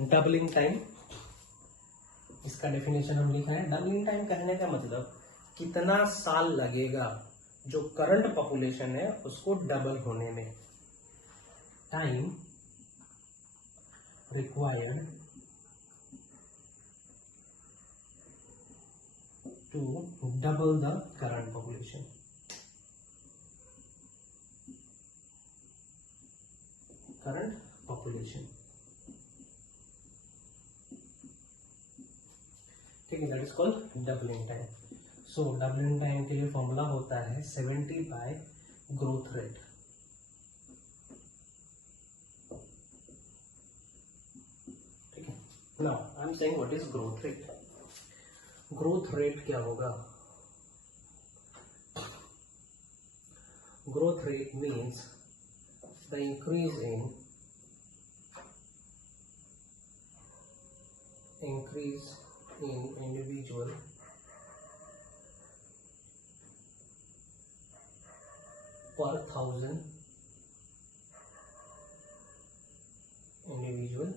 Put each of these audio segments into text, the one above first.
Doubling time, इसका definition हम लिखा है। डबलिंग टाइम कहने का मतलब कितना साल लगेगा जो करंट पॉपुलेशन है उसको डबल होने में। Time required to double the current population. Current population, ठीक है, that is called doubling time. So doubling time के लिए फॉर्मूला होता है 70 बाय ग्रोथ रेट। ठीक है, now I am saying what is growth rate. Growth rate क्या होगा? Growth rate means the increase in individual per 1000 individual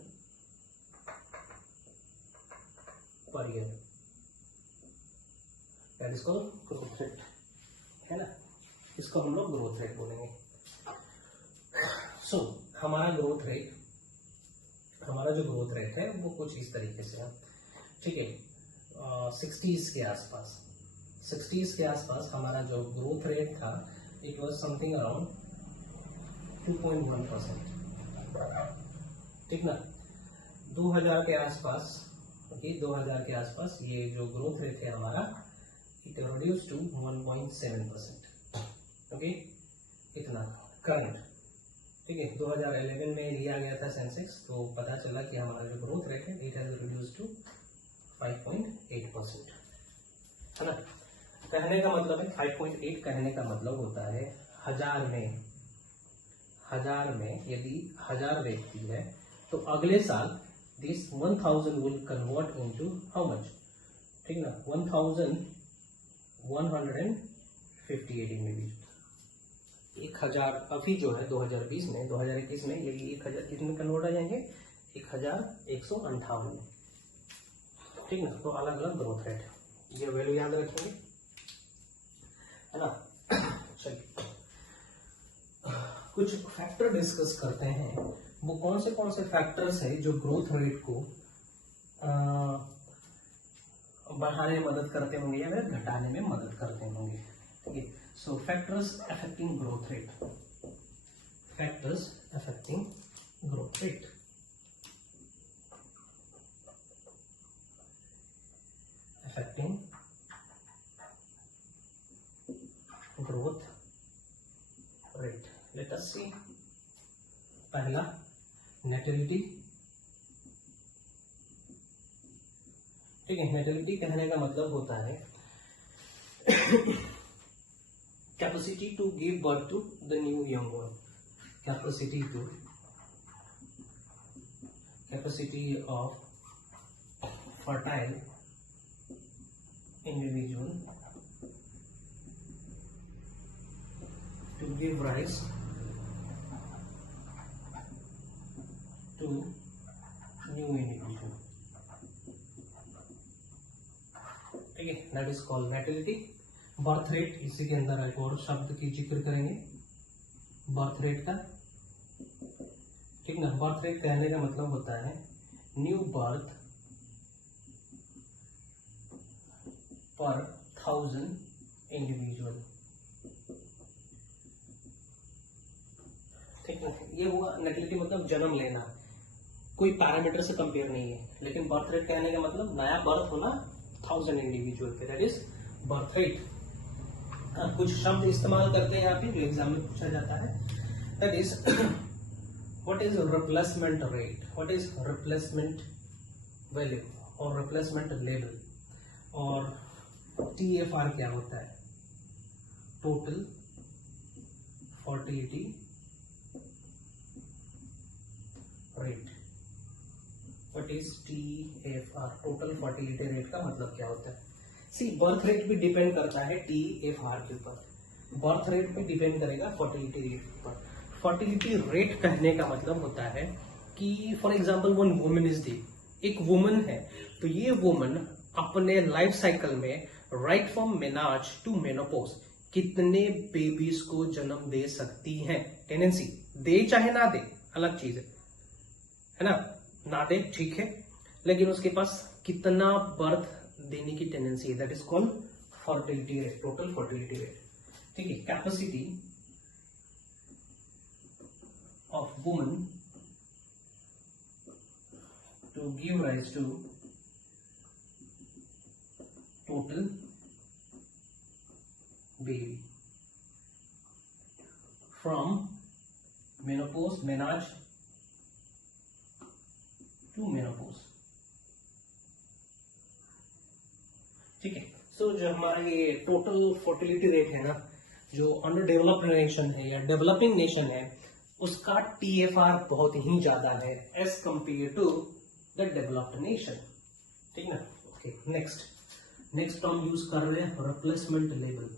per year, that is called growth rate, है ना। इसको हम लोग ग्रोथ रेट बोलेंगे। सो हमारा जो ग्रोथ रेट है वो कुछ इस तरीके से है, ठीक है। 60s के आसपास हमारा जो ग्रोथ रेट था इट वाज समथिंग अराउंड 2.1%, ठीक ना। 2000 के आसपास, ओके, 2000 के आसपास ये जो ग्रोथ रेट है हमारा इट रिड्यूस टू 1.7%, ओके, इतना करंट, ठीक है। 2011 में लिया गया था सेंसेक्स, तो पता चला कि हमारा जो ग्रोथ रेट है इट हैज रिड्यूस टू 5.8%, है ना। कहने का मतलब है 5.8 कहने का मतलब होता है हजार में यदि 1000 व्यक्ति है तो अगले साल this 1000 will convert into how much, ठीक ना, 1158 इंडिविजुअल। 1000 अभी जो है 2021 में ये 1000 कितने कन्वर्ट आ जाएंगे? 1158 में, ठीक ना। तो अलग अलग ग्रोथ रेट है, ये वैल्यू याद रखेंगे, है ना। चलिए कुछ फैक्टर डिस्कस करते हैं। वो कौन से फैक्टर्स है जो ग्रोथ रेट को बढ़ाने में मदद करते होंगे या फिर घटाने में मदद करते होंगे, ठीक है। सो factors affecting growth rate, factors affecting growth rate. affecting growth rate, let us see। पहला नेटिलिटी, ठीक है। नेटिलिटी कहने का मतलब होता है capacity to give birth to the new young one, capacity of fertile individual to give rise to new individual, ठीक है, that is called natility. Birth rate, इसी के अंदर एक और शब्द की जिक्र करेंगे बर्थ रेट का, ठीक ना। बर्थ रेट कहने का मतलब होता है न्यू बर्थ पर 1000 इंडिविजुअल, ठीक है। ये हुआ नेटिलिटी, मतलब जन्म लेना, कोई पैरामीटर से कंपेयर नहीं है। लेकिन बर्थ रेट कहने का मतलब नया बर्थ होना 1000 इंडिविजुअल पे, दैट इज बर्थ रेट। कुछ शब्द इस्तेमाल करते हैं यहाँ पे जो एग्जाम में पूछा जाता है, that is what is replacement rate, what is replacement value और रिप्लेसमेंट लेवल, और TFR क्या होता है, total fertility rate. What is TFR, total fertility rate का मतलब क्या होता है? सी, बर्थ रेट भी डिपेंड करता है TFR के ऊपर, बर्थ रेट भी डिपेंड करेगा फर्टिलिटी रेट पर। फर्टिलिटी रेट कहने का मतलब होता है कि for example one woman is the, एक वुमन है, तो ये वुमन अपने लाइफ साइकिल में right from menarche to menopause कितने बेबीज को जन्म दे सकती हैं। टेंडेंसी, दे चाहे ना दे अलग चीज है ना, ना दे ठीक है, लेकिन उसके पास कितना बर्थ देने की टेंडेंसी है, that is called fertility rate, total fertility rate. ठीक है, capacity of woman to give rise to total baby from menopause, menarche to menopause. ठीक है, सो जो हमारा ये टोटल फर्टिलिटी रेट है ना, जो अंडर डेवलप्ड नेशन है या डेवलपिंग नेशन है, उसका TFR बहुत ही ज्यादा है as compared to the developed nation. ठीक ना। ओके, नेक्स्ट हम यूज कर रहे हैं रिप्लेसमेंट लेवल।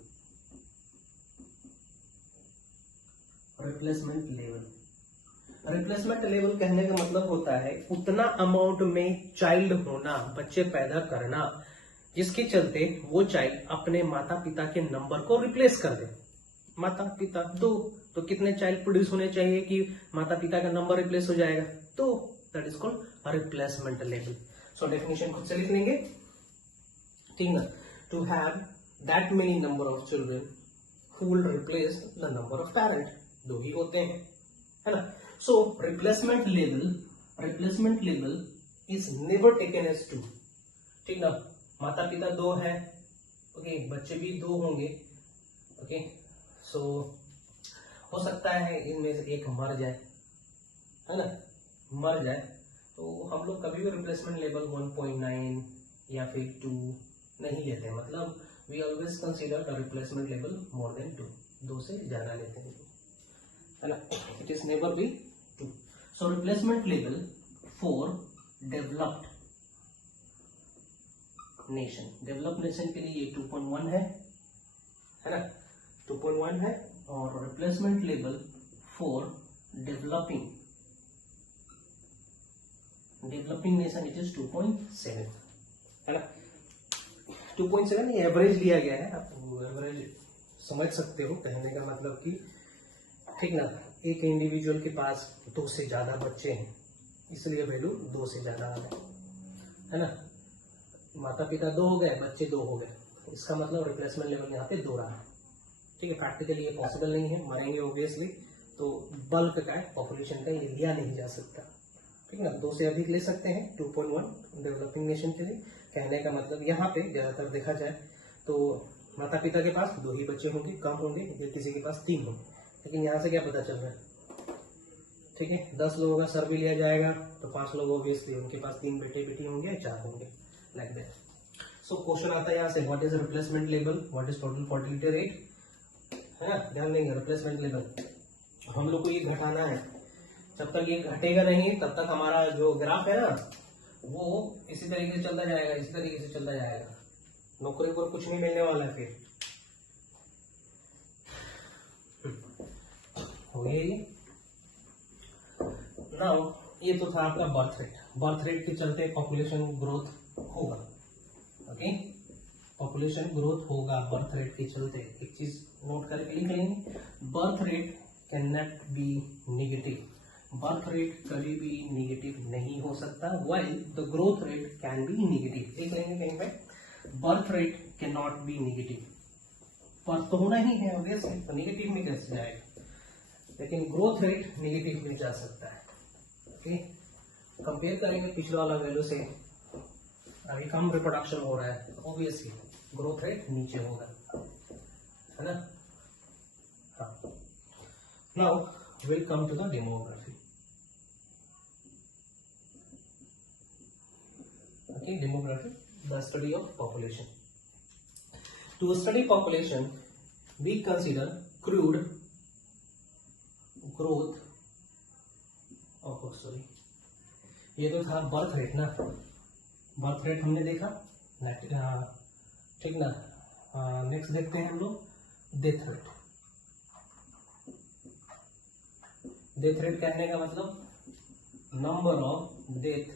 रिप्लेसमेंट लेवल कहने का मतलब होता है उतना अमाउंट में चाइल्ड होना, बच्चे पैदा करना, जिसके चलते वो चाइल्ड अपने माता पिता के नंबर को रिप्लेस कर दे। माता पिता दो, तो कितने चाइल्ड प्रोड्यूस होने चाहिए कि माता पिता का नंबर रिप्लेस हो जाएगा, तो that is called replacement level. So definition खुद से लिख लेंगे, ठीक ना। To have that many number of children who will replace the number of parent, दो ही होते हैं, है ना। So replacement level is never taken as 2, ठीक ना। माता पिता दो है, ओके, बच्चे भी दो होंगे, ओके। सो हो सकता है इनमें से एक मर जाए, है ना, मर जाए, तो हम लोग कभी भी रिप्लेसमेंट लेवल 1.9 या फिर 2 नहीं लेते हैं, मतलब we always consider the replacement level more than 2, 2 से ज्यादा लेते हैं, है ना। It is never be 2। So replacement level for developed nation के लिए ये 2.1 है ना, 2.1 है। और replacement level for developing nation it is 2.7, है ना। 2.7 ये एवरेज लिया गया है, आप एवरेज समझ सकते हो, कहने का मतलब कि ठीक ना, एक इंडिविजुअल के पास 2 से ज्यादा बच्चे हैं, इसलिए वैल्यू 2 से ज्यादा आ गया, है ना। माता पिता 2 हो गए, बच्चे 2 हो गए, इसका मतलब रिप्लेसमेंट लेवल यहाँ पे 2 रहा, ठीक है। प्रैक्टिकली ये पॉसिबल नहीं है, मरेंगे ऑब्वियसली, तो बल्क का पॉपुलेशन का ये लिया नहीं जा सकता, ठीक है ना। 2 से अधिक ले सकते हैं 2.1 डेवलपिंग नेशन के लिए। कहने का मतलब यहाँ पे ज्यादातर देखा जाए तो माता पिता के पास 2 ही बच्चे होंगे, कम होंगे, या किसी के पास 3 होंगे, लेकिन यहाँ से क्या पता चल रहा है, ठीक है। 10 लोगों का सर्वे लिया जाएगा तो 5 लोग ऑब्वियसली उनके पास 3 बेटे बेटी होंगे या 4 होंगे, लाइक दैट। सो क्वेश्चन आता है यहाँ से, what is replacement level, what is total fertility rate, है ना। ध्यान देंगे रिप्लेसमेंट लेवल हम लोग को ये घटाना है, जब तक ये घटेगा नहीं तब तक हमारा जो ग्राफ है ना वो इसी तरीके से चलता जाएगा, इसी तरीके से चलता जाएगा, नौकरी को कुछ नहीं मिलने वाला है फिर। हो गया ये। नाउ ये तो था आपका बर्थ रेट के चलते पॉपुलेशन ग्रोथ होगा, ओके, पॉपुलेशन ग्रोथ होगा बर्थ रेट के चलते। एक चीज नोट करके लिख लेंगे, birth rate can not be negative, birth rate कभी भी नेगेटिव नहीं हो सकता, while the growth rate can be negative. लिख लेंगे कहीं पे, birth rate can not be negative, birth तो होना ही है ऑब्वियसली, तो नेगेटिव में कैसे जाएगा, लेकिन ग्रोथ रेट नेगेटिव में जा सकता है, ओके। कंपेयर करेंगे पिछले वाला वैल्यू से, अभी कम रिप्रोडक्शन हो रहा है, ऑब्वियसली ग्रोथ रेट नीचे होगा, है ना। हाँ, now we'll come to the demography. Okay, demography, the study of population. To study population, we consider crude growth. Oh, sorry. ये तो था बर्थ रेट ना, बर्थ रेट हमने देखा, ठीक ना। नेक्स्ट देखते हैं हम लोग डेथ रेट। डेथ रेट कहने का मतलब नंबर ऑफ डेथ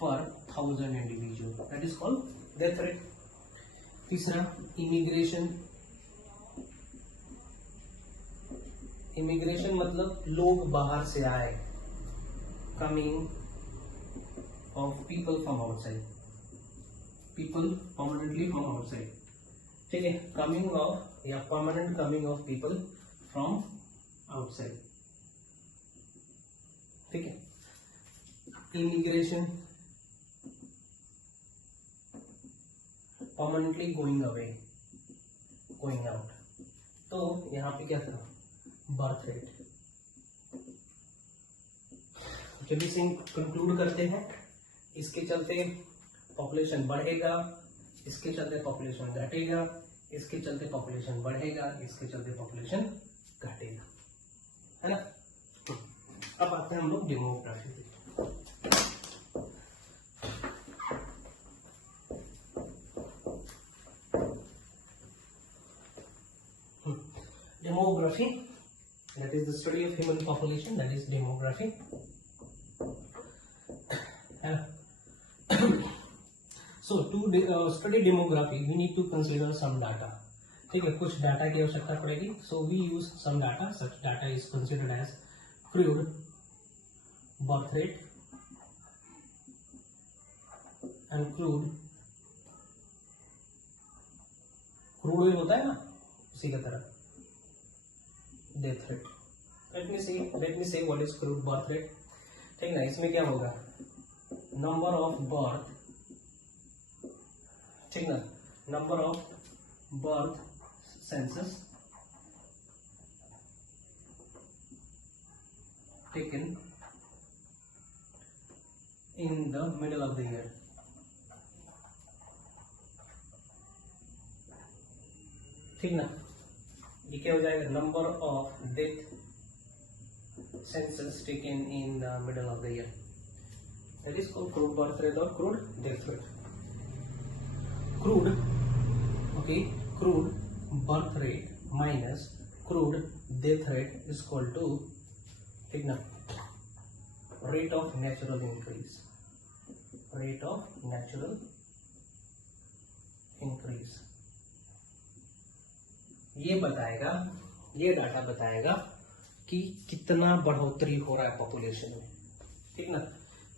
पर 1000 individual, that is called death rate. तीसरा इमिग्रेशन, इमिग्रेशन मतलब लोग बाहर से आए, coming of people from outside, people permanently from outside, ठीक है, कमिंग ऑफ या permanent coming of people from outside, ठीक है। Immigration permanently going away, going out, तो यहां पे क्या था, बर्थ रेट। जब इसे कंक्लूड करते हैं, इसके चलते पॉपुलेशन बढ़ेगा, इसके चलते पॉपुलेशन घटेगा, इसके चलते पॉपुलेशन बढ़ेगा, इसके चलते पॉपुलेशन घटेगा, है ना। अब आते हैं हम लोग डेमोग्राफी पे। Demography, that is the study of human population, that is demography. So to study demography we need to consider some data, ठीक है, कुछ डाटा की आवश्यकता पड़ेगी। So we use some data, such data is considered as crude birth rate and crude oil होता है ना, उसी का तरह death rate. let me say what is crude birth rate, ठीक है ना। इसमें क्या होगा, नंबर ऑफ बर्थ, ठीक ना, number of birth census taken in the middle of the year, ठीक ना। ये क्या हो जाएगा, number of death census taken in the middle of the year, that is called crude birth rate और crude death rate. Crude, okay, crude birth rate minus crude death rate is equal to, ठीक ना, rate of natural increase, rate of natural increase. ये बताएगा, ये data बताएगा कि कितना बढ़ोतरी हो रहा है पॉपुलेशन में, ठीक ना।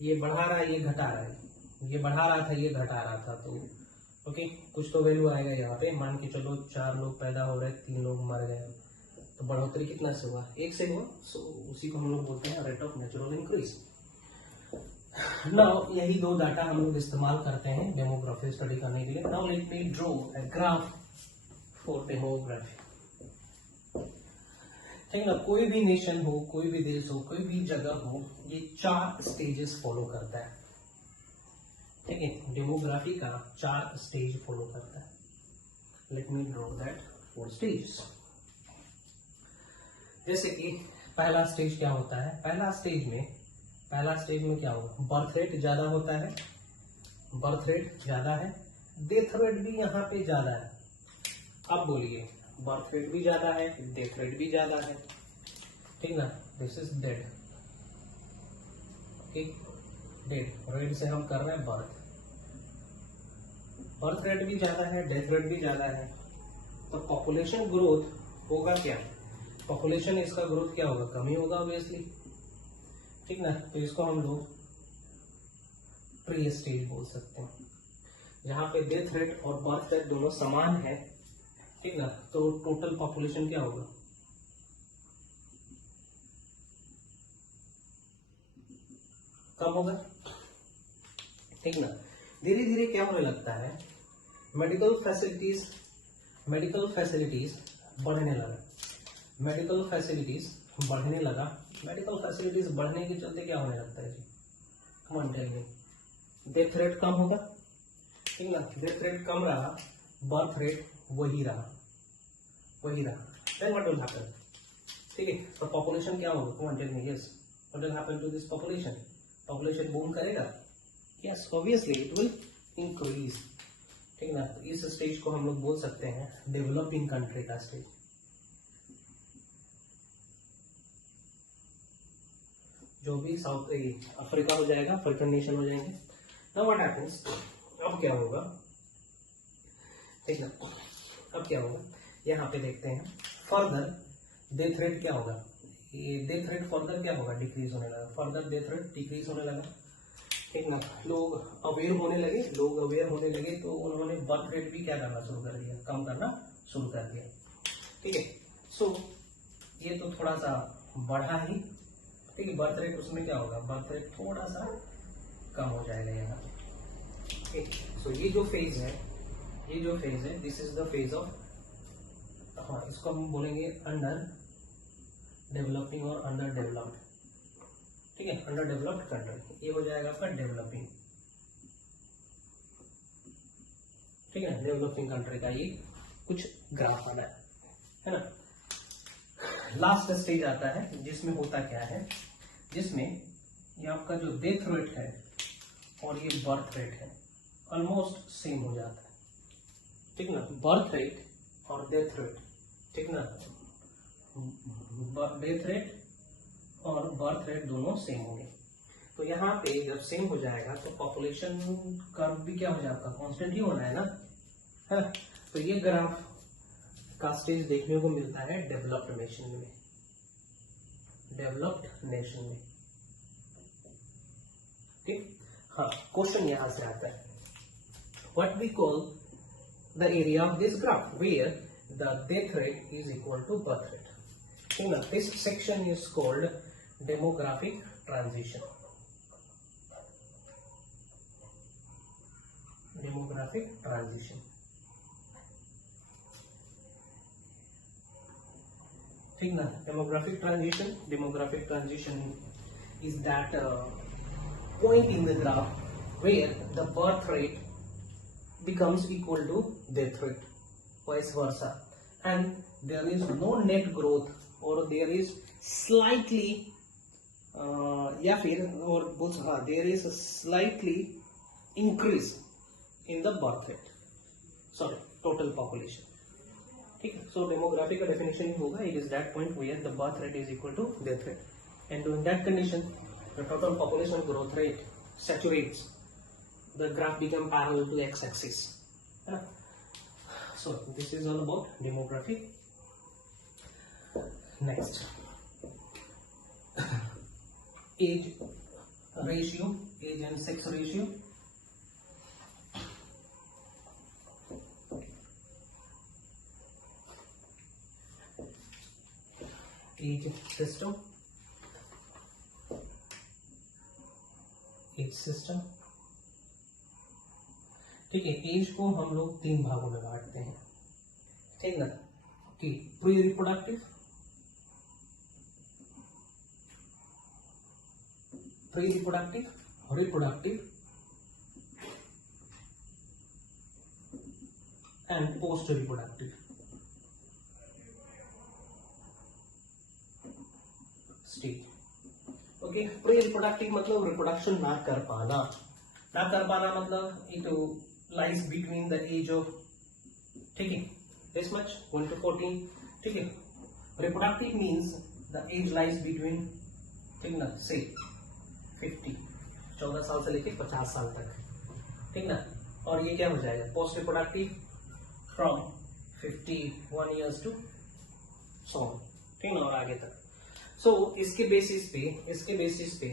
ये बढ़ा रहा है, ये घटा रहा है, ये बढ़ा रहा था, ये घटा रहा था, तो ओके, कुछ तो वैल्यू आएगा यहाँ पे। मान के चलो 4 लोग पैदा हो रहे, 3 लोग मर गए, तो बढ़ोतरी कितना से हुआ, 1 से हुआ। सो उसी को हम लोग बोलते हैं rate of natural increase. Now यही 2 डाटा हम लोग इस्तेमाल करते हैं डेमोग्राफी स्टडी करने के लिए। Now let me draw a graph for demography, ठीक ना। कोई भी नेशन हो, कोई भी देश हो, कोई भी जगह हो, ये 4 स्टेजेस फॉलो करता है, ठीक है। डेमोग्राफी का 4 स्टेज फॉलो करता है। Let me draw that 4 stage. जैसे कि पहला स्टेज क्या होता है, पहला स्टेज में क्या होगा, बर्थ रेट ज्यादा होता है, बर्थ रेट ज्यादा है, डेथ रेट भी यहाँ पे ज्यादा है। अब बोलिए, बर्थ रेट भी ज्यादा है, डेथ रेट भी ज्यादा है, ठीक ना। दिस इज डेड, ठीक, डेड रेट से हम कर रहे हैं बर्थ, बर्थ रेट भी ज्यादा है, डेथ रेट भी ज्यादा है, तो पॉपुलेशन ग्रोथ होगा क्या, पॉपुलेशन इसका ग्रोथ क्या होगा, कमी होगा ऑब्वियसली, ठीक ना। तो इसको हम लोग प्री स्टेज बोल सकते हैं, जहां पे डेथ रेट और बर्थ रेट दोनों समान है, ठीक ना। तो टोटल पॉपुलेशन क्या होगा, कम होगा, ठीक ना। धीरे धीरे क्या होने लगता है, मेडिकल फैसिलिटीज बढ़ने लगा, मेडिकल फैसिलिटीज बढ़ने के चलते क्या होने लगता है जी, come on tell me, death rate कम होगा, ठीक ना। डेथ रेट कम रहा, बर्थ रेट वही रहा, देन व्हाट विल हैपन, ठीक है। तो पॉपुलेशन क्या होगा, come on tell me, yes, what will happen to this population, population boom करेगा, yes obviously it will increase, ठीक ना। तो इस स्टेज को हम लोग बोल सकते हैं डेवलपिंग कंट्री का स्टेज, जो भी साउथ अफ्रीका हो जाएगा, अफ्रीकन नेशन हो जाएंगे। नाउ व्हाट हैपेंस, अब क्या होगा, ठीक ना, अब क्या होगा यहाँ पे देखते हैं। फर्दर डेथ रेट क्या होगा, ये डेथ रेट फर्दर क्या होगा, डिक्रीज होने लगा, फर्दर डेथ रेट डिक्रीज होने लगा, ठीक ना। लोग अवेयर होने लगे, तो उन्होंने बर्थ रेट भी क्या करना शुरू कर दिया, कम करना शुरू कर दिया, ठीक है। सो ये तो थोड़ा सा बढ़ा ही, ठीक है, बर्थ रेट उसमें क्या होगा, बर्थ रेट थोड़ा सा कम हो जाएगा यहाँ, ठीक। सो ये जो फेज है, this is the phase of, हाँ इसको हम बोलेंगे अंडर डेवलपिंग और अंडर डेवलप्ड, ठीक है, अंडर डेवलप्ड कंट्री। ये हो जाएगा आपका डेवलपिंग, ठीक है, डेवलपिंग कंट्री का ये कुछ ग्राफ आना है ना। लास्ट स्टेज आता है जिसमें होता क्या है, जिसमें ये आपका जो डेथ रेट है और ये बर्थ रेट है ऑलमोस्ट सेम हो जाता है, ठीक ना, बर्थ रेट और डेथ रेट, ठीक ना, डेथ रेट और बर्थ रेट दोनों सेम होंगे। तो यहाँ पे जब सेम हो जाएगा तो पॉपुलेशन कर्व भी क्या हो जाएगा, आपका कांस्टेंट ही होना है ना, है। तो ये ग्राफ का स्टेज देखने को मिलता है डेवलप्ड नेशन में, ठीक। हाँ, क्वेश्चन यहां से आता है, what we call the area of this graph where the death rate is equal to birth rate, ठीक ना। This section is called demographic transition, ठीक ना। Demographic transition is that point in the graph where the birth rate becomes equal to death rate, vice versa, and there is no net growth or there is slightly या फिर और बोल, हाँ, there is a slightly increase in the birth rate, sorry, total population, ठीक है। So demography का definition होगा, it is that point where the birth rate is equal to death rate, and in that condition the total population growth rate saturates, the graph become parallel to X axis, है ना। So this is all about demography. Next, age ratio, age and sex ratio. Age system, ठीक है। As को हम लोग 3 भागों में बांटते हैं, ठीक ना, कि pre reproductive, reproductive and post reproductive stage, okay. Pre reproductive मतलब रिप्रोडक्शन ना कर पाना मतलब it lies between the age of, ठीक है, दिस मच 1 to 14, ठीक है। Reproductive means the age lies between, ठीक ना, से 14 साल से लेकर 50 साल तक, ठीक ना। और ये क्या हो जाएगा, post reproductive from 51 years to so on, ठीक ना, और आगे तक। सो इसके बेसिस पे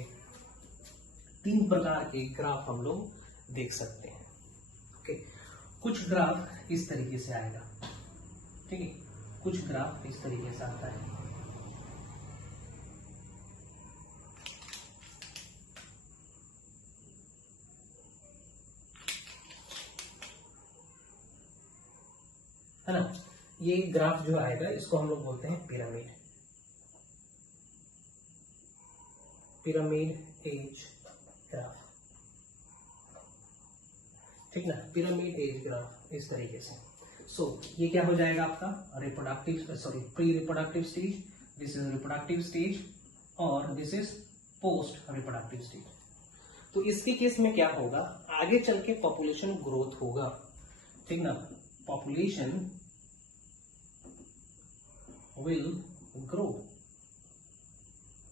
3 प्रकार के ग्राफ हम लोग देख सकते हैं, ओके। कुछ ग्राफ इस तरीके से आएगा, ठीक है, कुछ ग्राफ इस तरीके से आता है, है ना। ये ग्राफ जो आएगा इसको हम लोग बोलते हैं पिरामिड एज ग्राफ, ठीक ना, पिरामिड एज ग्राफ इस तरीके से। सो ये क्या हो जाएगा आपका pre reproductive stage, this is reproductive stage और this is post reproductive stage. तो इसके केस में क्या होगा, आगे चल के पॉपुलेशन ग्रोथ होगा, ठीक ना, population will grow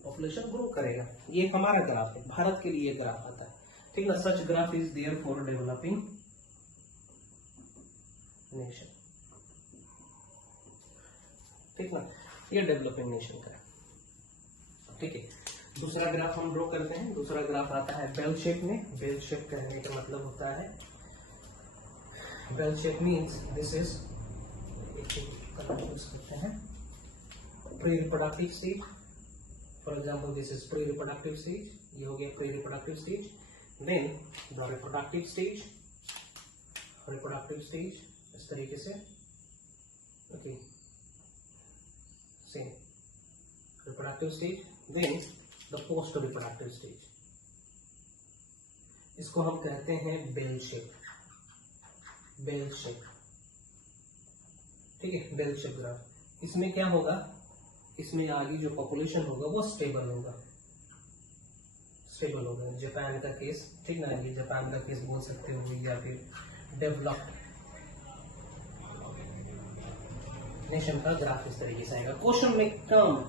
population grow करेगा। ये हमारा ग्राफ है, भारत के लिए ग्राफ आता है, ठीक ना। Such graph is there for developing nation, ठीक ना, ये डेवलपिंग नेशन का है, ठीक है। दूसरा ग्राफ हम ड्रॉ करते हैं। दूसरा ग्राफ आता है बेल शेप में। बेल शेप कहने का मतलब होता है, bell shape means this is, colour use करते हैं, pre reproductive stage. For example this is pre reproductive stage, ये हो गया pre reproductive stage. Then the reproductive stage, reproductive stage इस तरीके से, okay, same reproductive stage. Then the post reproductive stage, इसको हम कहते हैं बेल शेप, बेल शेप, ठीक है, बेल शेप ग्राफ। इसमें क्या होगा, इसमें आगे जो पॉपुलेशन होगा वो स्टेबल होगा, स्टेबल होगा। जापान का केस, ठीक ना, ये जापान का केस बोल सकते हो, या फिर डेवलप्ड नेशन का ग्राफ इस तरीके से आएगा। क्वेश्चन में कम,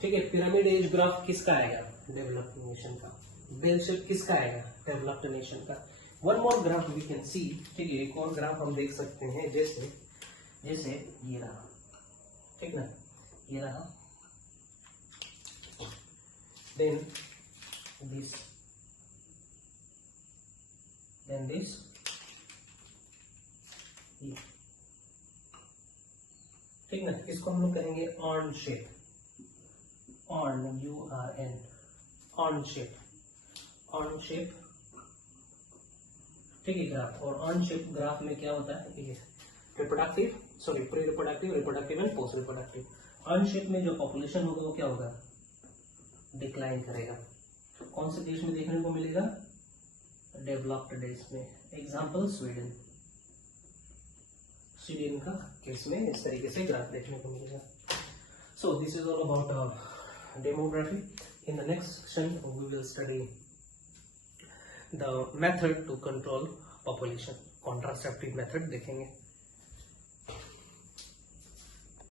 ठीक है, पिरामिड एज ग्राफ किसका आएगा, डेवलप्ड नेशन का। बेल शेप किसका आएगा, डेवलप्ड नेशन का। One more graph we can see, ठीक है, एक और ग्राफ हम देख सकते हैं, जैसे जैसे ये रहा, ठीक ना, ये रहा, देन दिस, देन दिस, ठीक ना। इसको हम लोग कहेंगे on shape, on, URN, on shape, on shape, ठीक है ग्राफ। और ऑन शेप ग्राफ में क्या होता है, ये reproductive, sorry pre reproductive, reproductive and post reproductive. On shape में जो पॉपुलेशन होगा वो क्या होगा, डिक्लाइन करेगा। कौन से देश में देखने को मिलेगा, डेवलप्ड देश में। एग्जांपल स्वीडन, स्वीडन का केस में इस तरीके से ग्राफ देखने को मिलेगा। So this is all about demography. In the next section we will study the method to control population, contraceptive method देखेंगे।